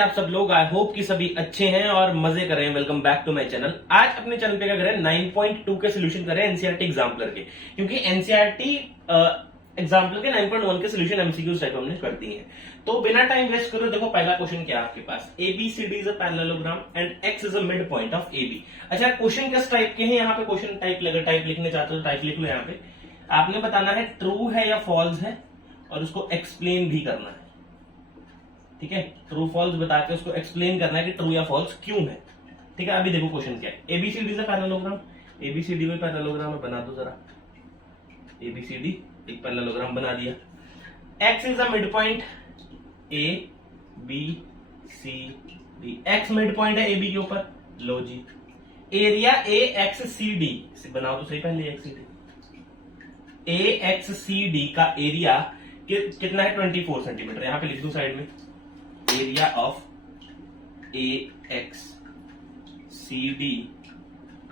आप सब लोग? आई होप कि सभी अच्छे हैं और मजे कर रहे हैं। Welcome back to my channel. आज अपने चैनल पे क्या करें, 9.2 के सोल्यूशन करें एनसीईआरटी एग्जाम्पलर के, क्योंकि एनसीईआरटी एग्जाम्पलर के 9.1 के सोल्यूशन एमसीक्यूज टाइप हमने कर दिए हैं। तो बिना टाइम वेस्ट करो, देखो पहला क्वेश्चन क्या है आपके पास, ABCD is a parallelogram and X is a mid point of AB. अच्छा, क्वेश्चन किस टाइप के हैं? यहाँ पे क्वेश्चन टाइप लिखने चाहते हो टाइप लिख लो। यहाँ पे आपने बताना है ट्रू है या फॉल्स है और उसको एक्सप्लेन भी करना है। ठीक है, ट्रू फॉल्स बता के उसको एक्सप्लेन करना है कि ट्रू या फॉल्स क्यों है। ठीक है, अभी देखो क्वेश्चन क्या है। एबीसीडी से पैरेललोग्राम, एबीसीडी में पैरेललोग्राम बना दो जरा। एबीसीडी एक पैरेललोग्राम बना दिया। X is a mid point A B C D, X mid point है ए बी के ऊपर। लो जी, area A X C D बनाओ तो सही, पहले X C D. A X C D का एरिया कितना है? 24 सेंटीमीटर। यहां पे लिख दो साइड में, area of A X C D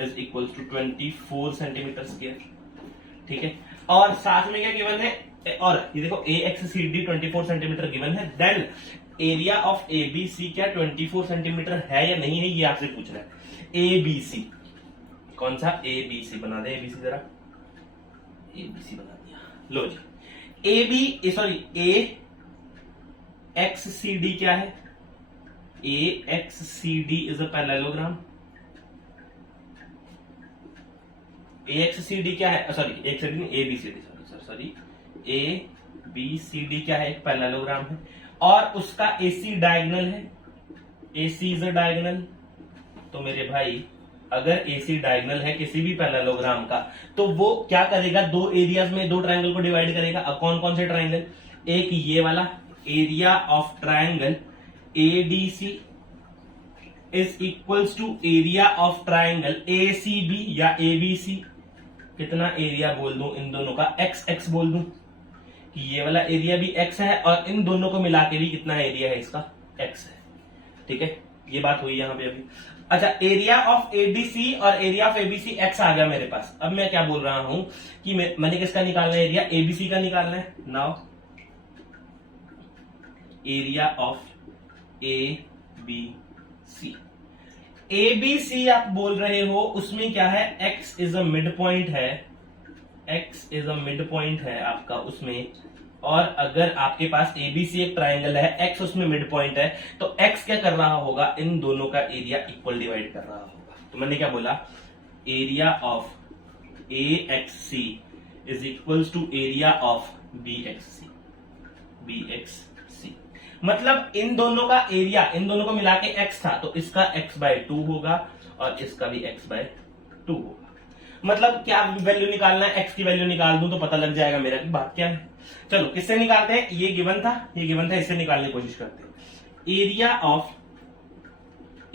is equal to 24 centimetre square. ठीक है, और साथ में क्या गिवन है, और ये देखो A X C D 24 centimetre given है। Then area of A B C क्या 24 सेंटीमीटर है या नहीं है, ये आपसे पूछ रहा है। ए बी सी कौन सा? ए बी सी बना दे, एबीसी जरा, एबीसी बना दिया। लो जी, A B sorry A X C D क्या है? A X C D is a parallelogram. A X C D क्या है? Sorry X C D, A B C D, sorry A B C D क्या है? एक parallelogram है और उसका एसी डायगोनल है। AC is a diagonal. तो मेरे भाई अगर एसी डायगोनल है किसी भी पैरेललोग्राम का, तो वो क्या करेगा? दो एरियाज में दो ट्रायंगल को डिवाइड करेगा। अब कौन कौन से ट्रायंगल? एक ये वाला, area of triangle ADC is equals to area of triangle ACB या एबीसी। कितना एरिया बोल दूं इन दोनों का? एक्स एक्स बोल दूं कि ये वाला एरिया भी एक्स है और इन दोनों को मिला के भी कितना एरिया है इसका? एक्स है। ठीक है, ये बात हुई यहां पे अभी। अच्छा, एरिया ऑफ एडीसी और एरिया ऑफ एबीसी एक्स आ गया मेरे पास। अब मैं क्या बोल रहा हूं कि मैंने किसका निकालना है? एरिया एबीसी का निकालना है। Now area of A B C, A B C आप बोल रहे हो, उसमें क्या है? X is a mid point है, X is a mid point है आपका उसमें। और अगर आपके पास एबीसी एक ट्रायंगल है, एक्स उसमें मिड पॉइंट है, तो एक्स क्या कर रहा होगा? इन दोनों का एरिया इक्वल डिवाइड कर रहा होगा। तो मैंने क्या बोला? Area of A X C is equals to area of B X C, B X C. मतलब इन दोनों का एरिया, इन दोनों को मिला के एक्स था, तो इसका एक्स बाय 2 होगा और इसका भी एक्स बाय 2 होगा। मतलब क्या वैल्यू निकालना है? एक्स की वैल्यू निकाल दूं तो पता लग जाएगा मेरा कि बात क्या है। चलो किससे निकालते हैं? ये गिवन था, ये गिवन था, इससे निकालने की कोशिश करते हैं। Area of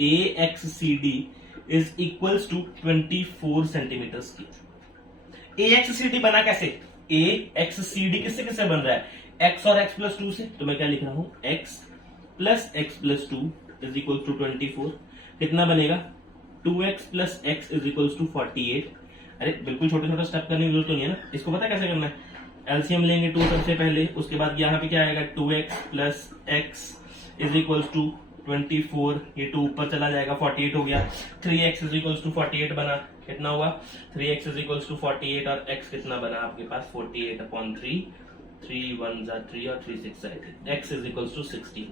A X C D is equals to 24 centimetre square. A X C D बना कैसे? ए एक्स सी डी किससे किससे बन रहा है? एक्स और एक्स प्लस 2 से। तो मैं क्या लिख रहा हूं? X plus 2 is equal to 24। कितना बनेगा? 2x plus X is equal to 48। अरे बिल्कुल छोटे छोटे स्टेप करने की जरूरत तो नहीं है ना। इसको पता कैसे करना है? एलसीएम लेंगे 2 सबसे पहले, उसके बाद यहाँ पे क्या आएगा? 2x plus X is equal to 24, ये 2 ऊपर चला जाएगा, 48 हो गया। 3x इज इक्वल टू 48 बना, कितना हुआ? 3x इज इक्वल टू 48 और x कितना बना आपके पास? 48/3, 3 1 3 और 3 6 x इज इक्वल टू 16।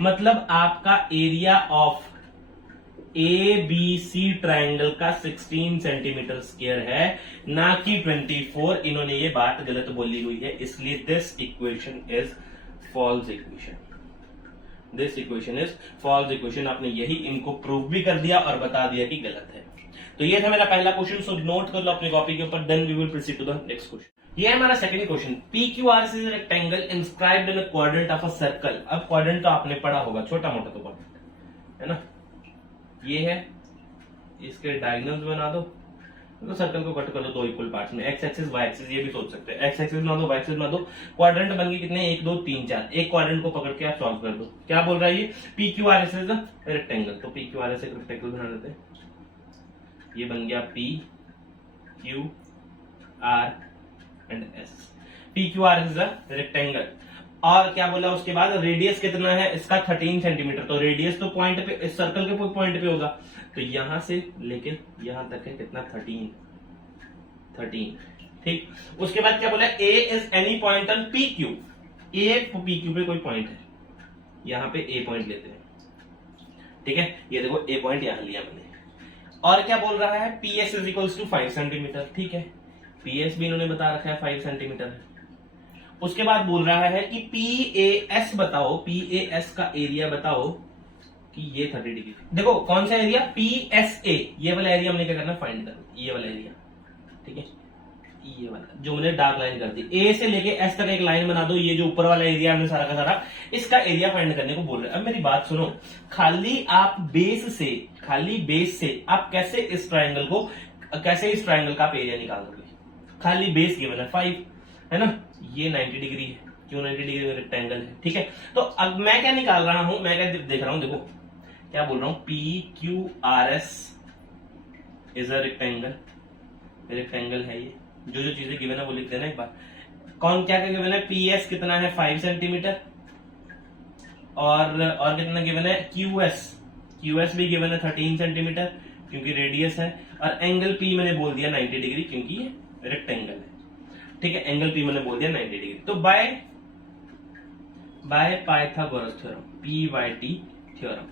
मतलब आपका area of A B C triangle का 16 सेंटीमीटर स्क्वायर है, ना कि 24। इन्होंने ये बात गलत बोली हुई है, इसलिए this equation is false equation. This equation is false equation. आपने यही इनको प्रूव भी कर दिया और बता दिया कि गलत है। तो ये था मेरा पहला क्वेश्चन, सो नोट कर लो अपनी कॉपी के ऊपर। Then we will proceed to the next question. ये है हमारा second question. P Q R is rectangle inscribed in a quadrant of a circle. अब क्वाड्रेंट तो आपने पढ़ा होगा, छोटा मोटा तो क्वाड्रेंट है ना। ये है, इसके डायगोनल्स बना दो, तो सर्कल को कट कर दो 2 इक्वल पार्ट्स में। एक्स एक्सिस वाई एक्सिस, ये भी सोच सकते हैं। एक्स एक्सिस बना दो, वाई एक्सिस बना दो। क्वाड्रेंट बन गए कितने? 1 2 3 4। एक क्वाड्रेंट को पकड़ के आप सॉल्व कर दो। क्या बोल रहा है ये? P Q R S is a rectangle. तो पी क्यू आर एस एक रेक्टेंगल बना देते हैं। ये बन गया P Q are and S. P Q R is a rectangle और क्या बोला उसके बाद, रेडियस कितना है इसका 13 सेंटीमीटर, तो रेडियस तो पॉइंट पे, इस सर्कल के पॉइंट पे होगा, तो यहां से लेके यहां तक है कितना, 13। ठीक, उसके बाद क्या बोला, A is any point on P Q, A P Q पे कोई पॉइंट है, यहां पे ए पॉइंट लेते हैं। ठीक है, ये देखो ए पॉइंट यहां लिया मैंने। और क्या बोल रहा है, P S is equals to 5 centimetre. ठीक है, पी एस भी इन्होंने बता रखा है 5 सेंटीमीटर है। उसके बाद बोल रहा है कि पी ए एस बताओ, पी ए एस का एरिया बताओ कि ये 30 डिग्री। देखो कौन सा एरिया, पी एस ए, ये वाला एरिया हमने क्या करना, फाइंड करना, ये वाला एरिया। ठीक है, ये वाला जो मैंने डार्क लाइन कर दी, ए से लेके एस तक एक लाइन बना दो, ये जो ऊपर वाला एरिया हमने सारा का सारा, इसका एरिया फाइंड करने को बोल रहे हैं। अब मेरी बात सुनो, खाली बेस से आप कैसे इस ट्राइंगल का आप एरिया निकाल दोगे, खाली बेस गिवन है 5 है ना, ये 90 डिग्री है, क्यों 90 डिग्री में रेक्टेंगल है। ठीक है, तो अब मैं क्या निकाल रहा हूं, मैं क्या देख रहा हूं, देखो क्या बोल रहा हूं, P Q R S is a rectangle है ये, जो चीजें गिवन है वो लिख देना एक बार। कौन क्या गिवन है, पी एस कितना है 5 सेंटीमीटर, और कितना गिवन है, क्यू एस भी गिवन है 13 सेंटीमीटर क्योंकि रेडियस है, और एंगल पी मैंने बोल दिया 90 डिग्री क्योंकि ये रेक्टेंगल है। ठीक है, एंगल पी मैंने बोल दिया 90 डिग्री। तो by Pythagoras theorem, P Y T theorem,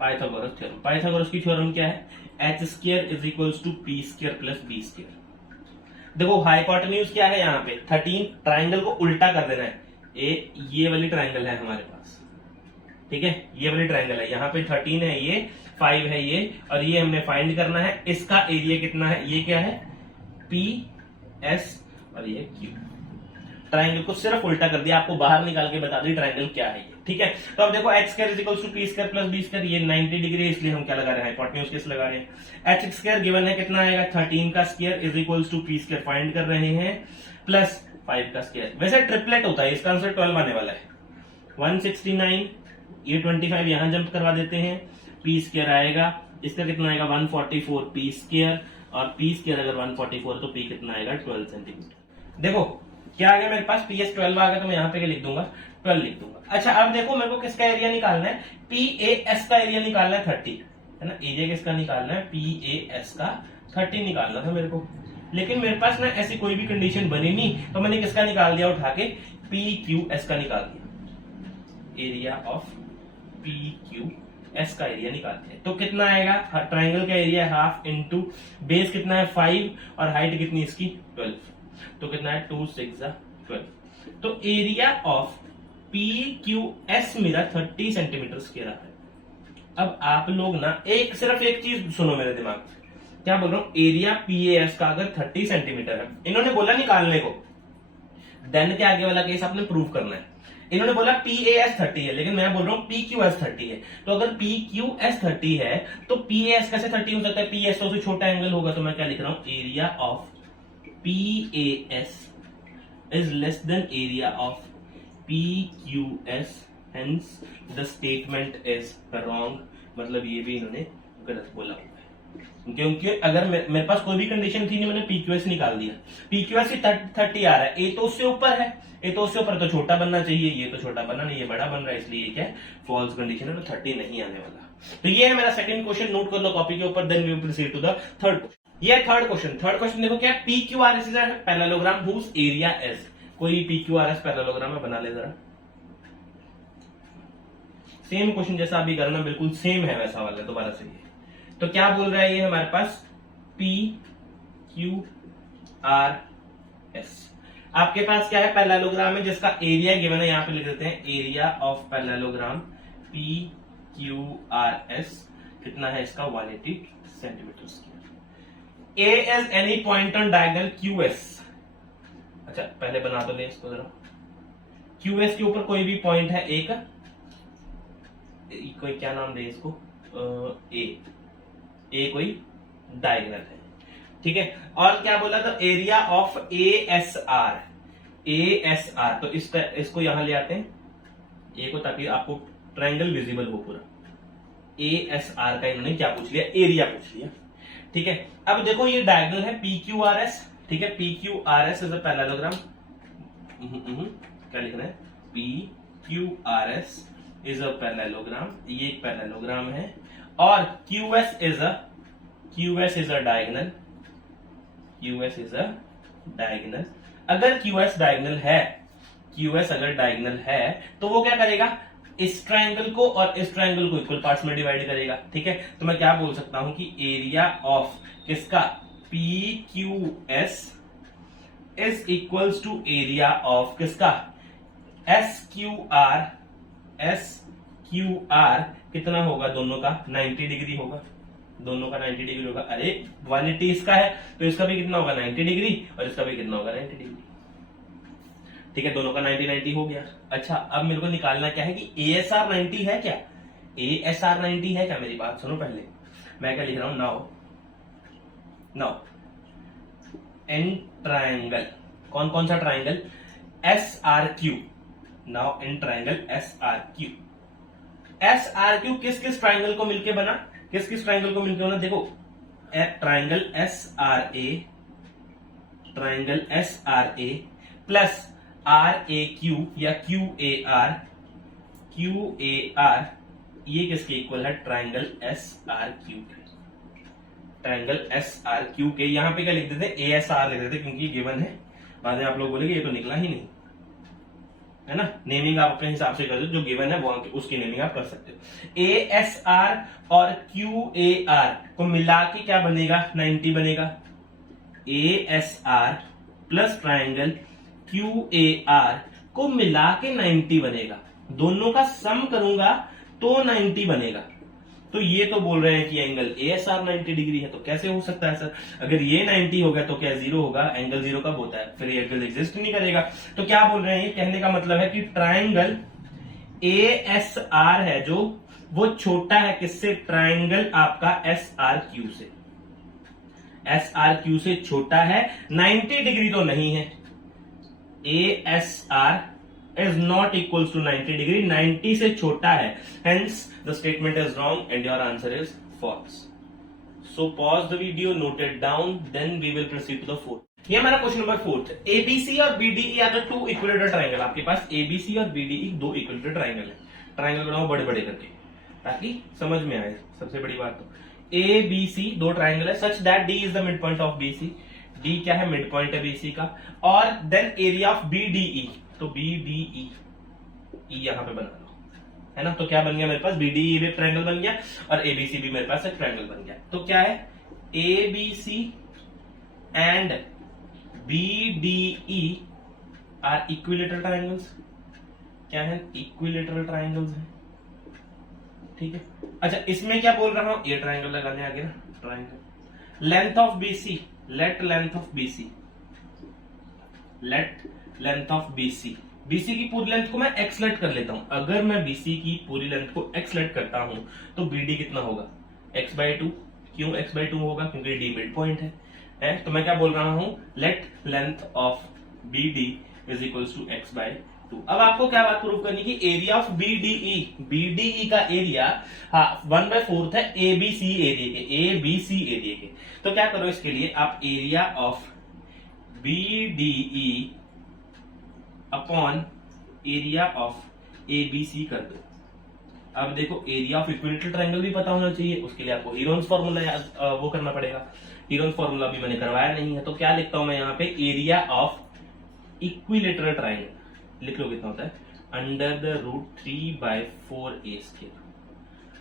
Pythagoras की थ्योरम क्या है, H square is equals to P square plus B square. देखो हाइपोटेन्यूज क्या है यहाँ पे 13, ट्राइंगल को उल्टा कर देना है, ये वाली ट्राइंगल है हमारे पास। ठीक है, ये वाली ट्राइंगल है, यहाँ पे 13 है, ये 5 है ये, और ये हमने फाइंड करना है, इसका एरिया कितना है, ये क्या है, पी एस और ये क्यू। ट्राइंगल को सिर्फ उल्टा कर दिया, आपको बाहर निकाल के बता दी ट्राइंगल क्या है ये। ठीक है, तो अब देखो H square is equal to P square plus B square, ये 90 डिग्री है इसलिए हम क्या लगा रहे हैं, हाइपोटेन्यूज किस लगा रहे हैं, एच स्क्वायर गिवन है कितना आएगा, 13 का square is equal to P square find कर रहे हैं, प्लस 5 का स्क्वायर। वैसे ट्रिपलेट होता है, इसका आंसर 12 आने वाला है, 169, ये 25 यहां जंप करवा देते हैं, पी स्क्वायर आएगा, इसका कितना आएगा 144 पी स्क्वायर, और पी स्क्वायर अगर 144 तो पी कितना आएगा 12 सेंटीमीटर। देखो क्या आ गया मेरे पास, पी एस 12 आ गया, तो मैं यहाँ पे लिख दूंगा 12 लिख दूंगा। अच्छा अब देखो मेरे को किसका एरिया निकालना है, पी ए एस का एरिया निकालना है 30 है ना, एरिया किसका निकालना है, पी ए एस का 30 निकालना था मेरे को, लेकिन मेरे पास ना ऐसी कोई भी कंडीशन बनी नहीं, तो मैंने किसका निकाल दिया उठा के, पी क्यू एस का निकाल दिया, area of P Q S का एरिया निकालते हैं। तो कितना आएगा, ट्राइंगल का एरिया हाफ इंटू बेस कितना है 5 और हाइट कितनी इसकी 12, तो कितना है 2 6 12। तो area of P Q S मेरा 30 सेंटीमीटर स्क्वायर है। अब आप लोग ना सिर्फ एक चीज सुनो मेरे दिमाग में, क्या बोल रहा हूं, एरिया पी ए एस का अगर 30 सेंटीमीटर है, इन्होंने बोला निकालने को, देन के आगे वाला केस आपने प्रूव करना है। इन्होंने बोला पी ए एस 30 है, लेकिन मैं बोल रहा हूं पी क्यू एस 30 है, तो अगर पी क्यू एस 30 है तो पी ए एस कैसे 30 हो सकता है, पी एस तो उससे छोटा एंगल होगा, तो मैं क्या लिख रहा हूं, area of P A S is less than area of P Q S, hence the statement is wrong, मतलब ये भी इन्होंने गलत बोला हुआ है, क्योंकि अगर मेरे पास कोई भी कंडीशन थी नहीं, मैंने पीक्यूएस निकाल दिया, पीक्यूएस 30 आ रहा है, ए तो उससे ऊपर है, ए तो उससे ऊपर तो छोटा बनना चाहिए, ये तो छोटा बना नहीं, ये बड़ा बन रहा है, इसलिए क्या फॉल्स कंडीशन है, तो 30 नहीं आने वाला। तो ये है मेरा सेकंड क्वेश्चन, नोट कर लो कॉपी के ऊपर, then we will proceed to the third question. ये थर्ड क्वेश्चन देखो क्या, P Q R S is a parallelogram whose area S, कोई P Q R S parallelogram है, बना ले जरा, सेम क्वेश्चन जैसा अभी करना, बिल्कुल सेम है वैसा वाला, दोबारा से ये। तो क्या बोल रहा है ये हमारे पास, पी क्यू आर एस, आपके पास क्या है, पैरेललोग्राम है जिसका एरिया गिवन है, यहां पे लिख देते हैं area of parallelogram P Q R S, कितना है इसका 180 centimetre square. A is any point on diagonal Q S, अच्छा पहले बना तो ले इसको जरा, क्यू एस के ऊपर कोई भी पॉइंट है एक, कोई क्या नाम दे इसको, ए कोई डायगोनल है, ठीक है। और क्या बोला, तो area of A S R, तो इसको यहां ले आते हैं ए को, ताकि आपको ट्रायंगल विजिबल हो पूरा। ए एस आर का इन्होंने क्या पूछ लिया, एरिया पूछ लिया, ठीक है। अब देखो ये डायगोनल है पी क्यू आर एस, ठीक है, P Q R S is a parallelogram, क्या लिखना है, P Q R S is a parallelogram, ये एक पैरेललोग्राम है, और QS is a diagonal, QS is a diagonal. अगर क्यूएस डायगोनल है, क्यूएस अगर डायगोनल है तो वो क्या करेगा, इस ट्रायंगल को और इस ट्रायंगल को इक्वल पार्ट्स में डिवाइड करेगा। ठीक है, तो मैं क्या बोल सकता हूं कि एरिया ऑफ किसका, P Q S is equals to area of किसका, एस क्यू आर कितना होगा, दोनों का 90 डिग्री होगा, दोनों का 90 डिग्री होगा। अरे 180 इसका है तो इसका भी कितना होगा 90 डिग्री, और इसका भी कितना होगा 90 डिग्री। ठीक है, दोनों का 90 हो गया। अच्छा, अब मेरे को निकालना क्या है कि ASR 90 है क्या, ASR 90 है क्या, मेरी बात सुनो पहले, मैं क्या लिख रहा हूं, नाउ इन ट्रायंगल, कौन कौन सा triangle, SRQ, now in triangle SRQ किस किस ट्रायंगल को मिलके बना, किस किस ट्रायंगल को मिलके बना, देखो ट्रायंगल SRA प्लस RAQ या QAR ये किसके इक्वल है, ट्रायंगल SRQ के, ट्रायंगल SRQ के। यहां पे क्या लिख देते, ASR लिख देते क्योंकि गिवन है, बाद में आप लोग बोलेंगे ये तो निकला ही नहीं, है ना। नेमिंग आप अपने हिसाब से कर दो, जो गिवन है वो उसकी नेमिंग आप कर सकते हो। ASR और QAR को मिला के क्या बनेगा, 90 बनेगा। ASR प्लस ट्रायंगल QAR को मिला के 90 बनेगा, दोनों का सम करूंगा तो 90 बनेगा। तो ये तो बोल रहे हैं कि एंगल ASR 90 डिग्री है, तो कैसे हो सकता है सर, अगर ये 90 हो गया तो क्या 0 होगा, एंगल 0 कब होता है, फिर ये एंगल एग्जिस्ट नहीं करेगा। तो क्या बोल रहे हैं, ये कहने का मतलब है कि ट्रायंगल ASR है जो वो छोटा है किससे, ट्रायंगल आपका SRQ से, SRQ से छोटा है, 90 डिग्री तो नहीं है। ASR is not equals to 90 degree, 90 से छोटा है, hence the statement is wrong and your answer is false. So pause the video, note it down, then we will proceed to the fourth. ये हमारा question number 4 है। ABC और BDE are the two equilateral triangle, आपके पास ABC और BDE दो equilateral triangle है, triangle बनाओ बड़े बड़े करके ताकि समझ में आए। सबसे बड़ी बात तो ABC दो ट्रायंगल है, such that D is the mid point of BC, D क्या है, मिड पॉइंट है BC का, और देन एरिया ऑफ BDE, तो BDE यहां पे बना लो, है ना। तो क्या बन गया मेरे पास, BDE भी ट्रायंगल बन गया और ABC भी मेरे पास एक ट्रायंगल बन गया। तो क्या है, ABC and BDE are equilateral triangles, क्या है, इक्विलेटरल ट्रायंगल्स है। ठीक है, अच्छा इसमें क्या बोल रहा हूं, ये ट्रायंगल लगाने आ गया ना, triangle length of BC, late length of BC, BC की पूरी लेंथ को मैं x लेट कर लेता हूं। अगर मैं BC की पूरी लेंथ को x लेट करता हूं तो BD कितना होगा, x/2। क्यों x/2 होगा, क्योंकि D मिड पॉइंट है। तो मैं क्या बोल रहा हूं, let length of BD is equals to x/2। अब आपको क्या बात प्रूव करनी कि एरिया ऑफ BDE का एरिया 1/4 है ABC एरिया के। तो क्या करो, इसके लिए आप area of BDE upon area of ABC कर दो। अब देखो एरिया ऑफ इक्विलेटरल ट्रायंगल भी पता होना चाहिए, उसके लिए आपको हीरोन्स फॉर्मूला वो करना पड़ेगा। हीरोन्स फॉर्मूला भी मैंने करवाया नहीं है, तो क्या लिखता हूं मैं यहाँ पे, एरिया ऑफ इक्विलेटरल ट्रायंगल लिख लो, कितना होता है, under the root 3/4a square,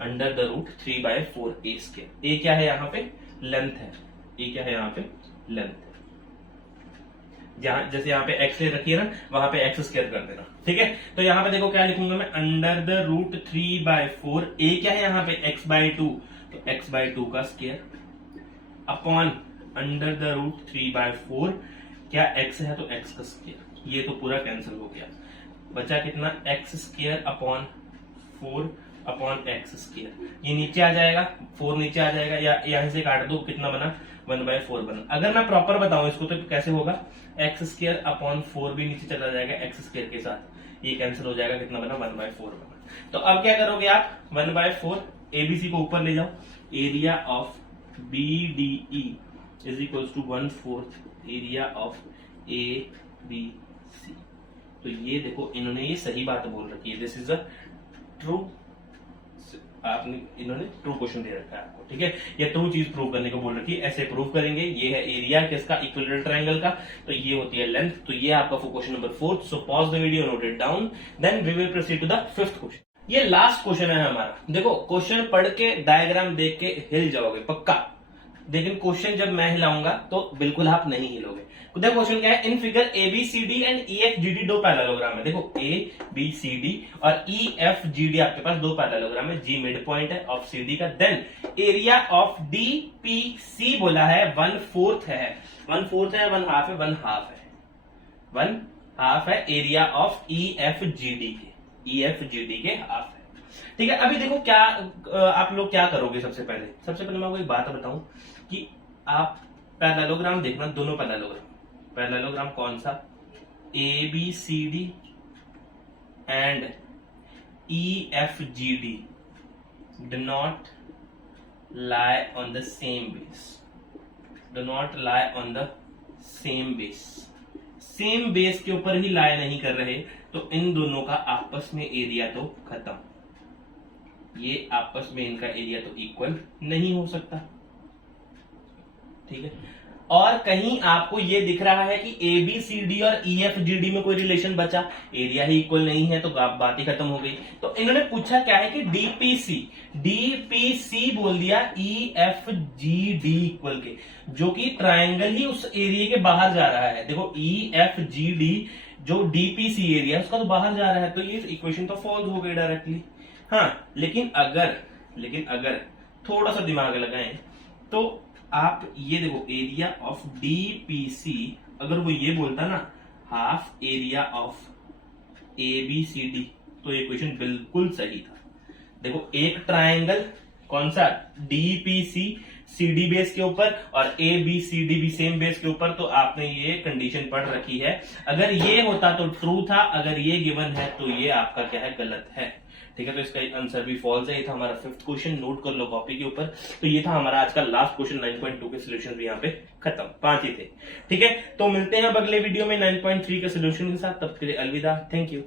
under the root 3/4a square. A क्या है यहाँ पे, लेंथ है, ए क्या है यहाँ पे, लेंथ है। जहां जैसे यहाँ पे x ले रखी है ना, वहां पे x स्क्वायर कर देना। ठीक है, तो यहाँ पे देखो क्या लिखूंगा मैं, अंडर द रूट 3/4, ए क्या है यहाँ पे, x/2, तो x/2 का square upon under the root 3/4, क्या x है तो x का स्क्वायर, ये तो पूरा कैंसिल हो गया, बचा कितना, x square upon 4 upon x square. ये नीचे आ जाएगा, 4 नीचे आ जाएगा, या यहां से काट दो, कितना बना, 1/4 बना। अगर मैं प्रॉपर बताऊं इसको तो कैसे होगा, x स्क्वायर अपॉन 4 भी नीचे चला जाएगा x स्क्वायर के साथ, ये कैंसिल हो जाएगा, कितना बना, 1/4 बना। तो अब क्या करोगे आप, 1/4 ABC को ऊपर ले जाओ, area of BDE is equal to 1/4 area of ABC, तो ये देखो इन्होंने ये सही बात बोल रखी है, दिस इज अ ट्रू, आपने इन्होंने ट्रू क्वेश्चन दे रखा है आपको, ठीक है, या ट्रू चीज प्रूव करने को बोल रखी है, ऐसे प्रूव करेंगे। ये है एरिया किसका, इक्विलेटरल ट्रायंगल का, तो ये होती है लेंथ। तो ये आपका question number 4। So pause the video, note it down, then we will proceed to the 5th question. ये लास्ट क्वेश्चन है हमारा। देखो क्वेश्चन पढ़ के डायग्राम देख के हिल जाओगे पक्का, लेकिन क्वेश्चन जब मैं हिलाऊंगा तो बिल्कुल आप नहीं हिलोगे। देखो क्वेश्चन क्या है, in figure ABCD and EFGD दो पैरेललोग्राम है। देखो ABCD और EFGD आपके पास दो पैरेललोग्राम है, G मिड पॉइंट है ऑफ CD का, देन एरिया ऑफ DPC बोला है 1/4 है, 1/4 है, 1/2 है, 1/2 है, 1/2 है एरिया ऑफ EFGD के हाफ है। ठीक है, अभी देखो क्या आप लोग क्या करोगे। सबसे पहले मैं आपको एक बात बताऊं कि आप पैरेललोग्राम देखना, दोनों पैरेललोग्राम कौन सा, ABCD and EFGD do not lie on the same base, same base के ऊपर ही लाई नहीं कर रहे, तो इन दोनों का आपस में एरिया तो खत्म, ये आपस में इनका एरिया तो इक्वल नहीं हो सकता, ठीक है। और कहीं आपको ये दिख रहा है कि ABCD और EFGD में कोई रिलेशन बचा, एरिया ही इक्वल नहीं है, तो बात ही खत्म हो गई। तो इन्होंने पूछा क्या है कि DPC बोल दिया EFGD इक्वल के, जो कि ट्रायंगल ही उस एरिया के बाहर जा रहा है। देखो EFGD जो DPC एरिया उसका तो बाहर जा रहा है, तो ये इक्वेशन तो फॉल्स हो गई डायरेक्टली। हाँ, लेकिन अगर थोड़ा सा दिमाग लगाएं तो आप ये देखो एरिया ऑफ DPC, अगर वो ये बोलता ना हाफ एरिया ऑफ ABCD, तो ये क्वेश्चन बिल्कुल सही था। देखो एक ट्रायंगल कौन सा, DPC CD बेस के ऊपर और ABCD भी सेम बेस के ऊपर, तो आपने ये कंडीशन पढ़ रखी है। अगर ये होता तो ट्रू था, अगर ये गिवन है तो ये आपका क्या है, गलत है, ठीक है। तो इसका आंसर भी फॉल्स है। ये था हमारा 5th क्वेश्चन, नोट कर लो कॉपी के ऊपर। तो ये था हमारा आज का लास्ट क्वेश्चन, 9.2 के सोल्यूशन भी यहाँ पे खत्म, 5 ही थे, ठीक है। तो मिलते हैं अब अगले वीडियो में 9.3 के सोल्यूशन के साथ, तब के लिए अलविदा, थैंक यू।